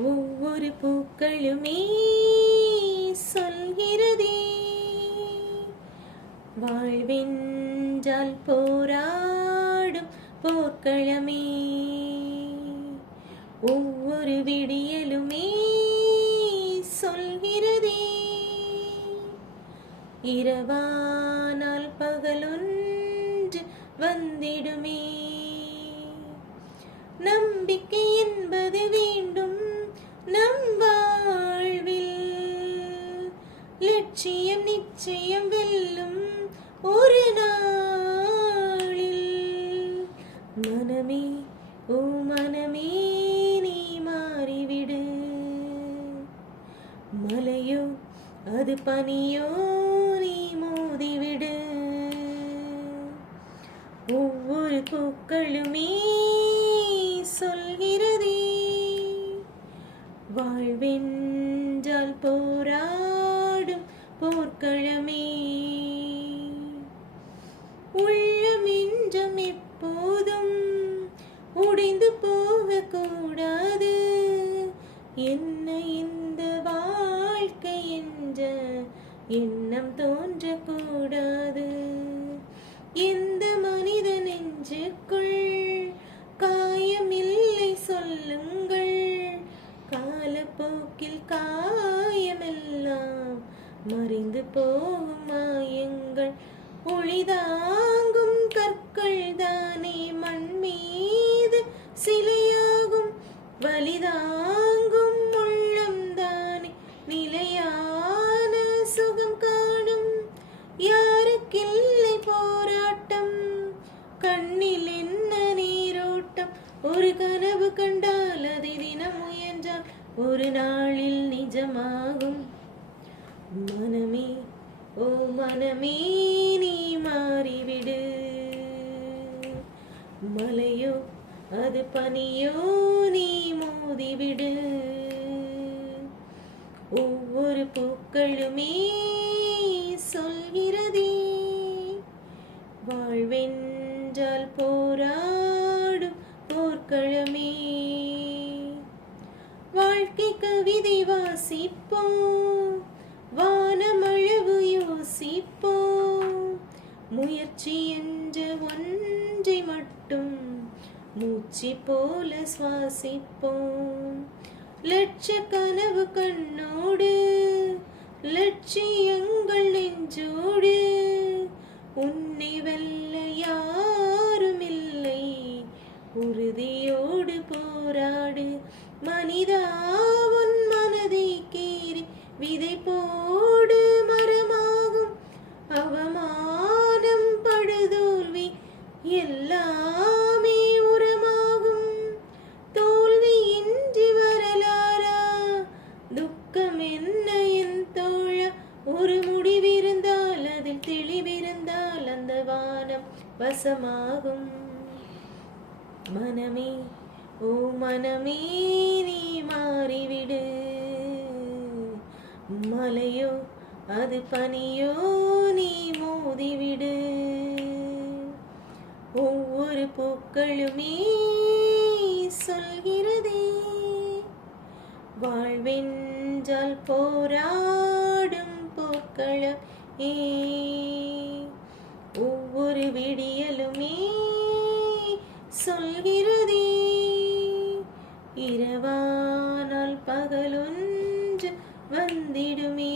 ஒவ்வொரு பூக்களுமே சொல்கிறதே, வாழ்வென்றால் போராடும் போர்க்களமே. ஒவ்வொரு விடியலுமே சொல்கிறதே, இரவானால் பகலொன்று வந்திடுமே. நம்பிக்கை என்பது வேண்டும் நம் வாழ்வில், லட்சியம் நிச்சயம் வெல்லும் ஒரு நாளில். மனமே ஓ மனமே நீ மாறிவிடு, மலையோ அது பனியோ நீ மோதிவிடு. ஒவ்வொரு பூக்களுமே சொல்கிறதே, வாழ்வென்றால் போராடும் போர்க்களமே. உள்ளம் என்றும் எப்போதும் உடைந்து போகக்கூடாது, என்ன இந்த வாழ்க்கை என்ற எண்ணம் தோன்றக்கூடாது. எந்த மனித நெஞ்சுக்குள் காயமில்லை சொல்லுங்கள், காலப்போக்கில் காயமெல்லாம் மறைந்து போகும் மாயங்கள். ஒளிதாங்கும் கற்கள் தானே மண் மீது சிலையாகும், வலிதாங்கும் உள்ளம் தானே நிலையான சுகம் காணும். யாருக்கில்லை போராட்டம், கண்ணில் என்ன நீரோட்டம். ஒரு கனவு கண்டால் அதை தினம் முயன்றால் ஒரு நாளில் நிஜமாகும். மனமே ஓ மனமே நீ மாறிவிடு, மலையோ அது பனியோ நீ மோதிவிடு. ஒவ்வொரு பூக்களுமே சொல்கிறதே, வாழ்வென்றால் போராடும் போர்க்களமே. வாழ்க்கை கவிதை வாசிப்போம், வானமளவு யோசிப்போம். முயற்சி என்ற ஒன்றை மட்டும் மூச்சு போல சுவாசிப்போம். லட்ச கனவு கண்ணோடு, லட்சியங்கள் நெஞ்சோடு. உன்னை வெல்ல யாரும் இல்லை, உறுதியோடு போராடு. மனிதா உன் மனதை கீறி விதை போடு, மரமாகும். அவமானம் படுதோல்வி எல்லாமே உரமாகும். தோல்வி இன்றி வரலாறா, துக்கம் என்ன என் தோழா. ஒரு முடிவிருந்தால் அதில் தெளிவிருந்தால் அந்த வானம் வசமாகும். மனமே ஓ மனமே நீ மாறிவிடு, மலையோ அது பனியோ நீ மோதிவிடு. ஒவ்வொரு பூக்களுமே சொல்கிறதே, வாழ்வென்றால் போராடும் போர்க்களமே. ஒவ்வொரு விடியலுமே சொல்கிறதே, இரவானால் பகலொன்று வந்திடுமே.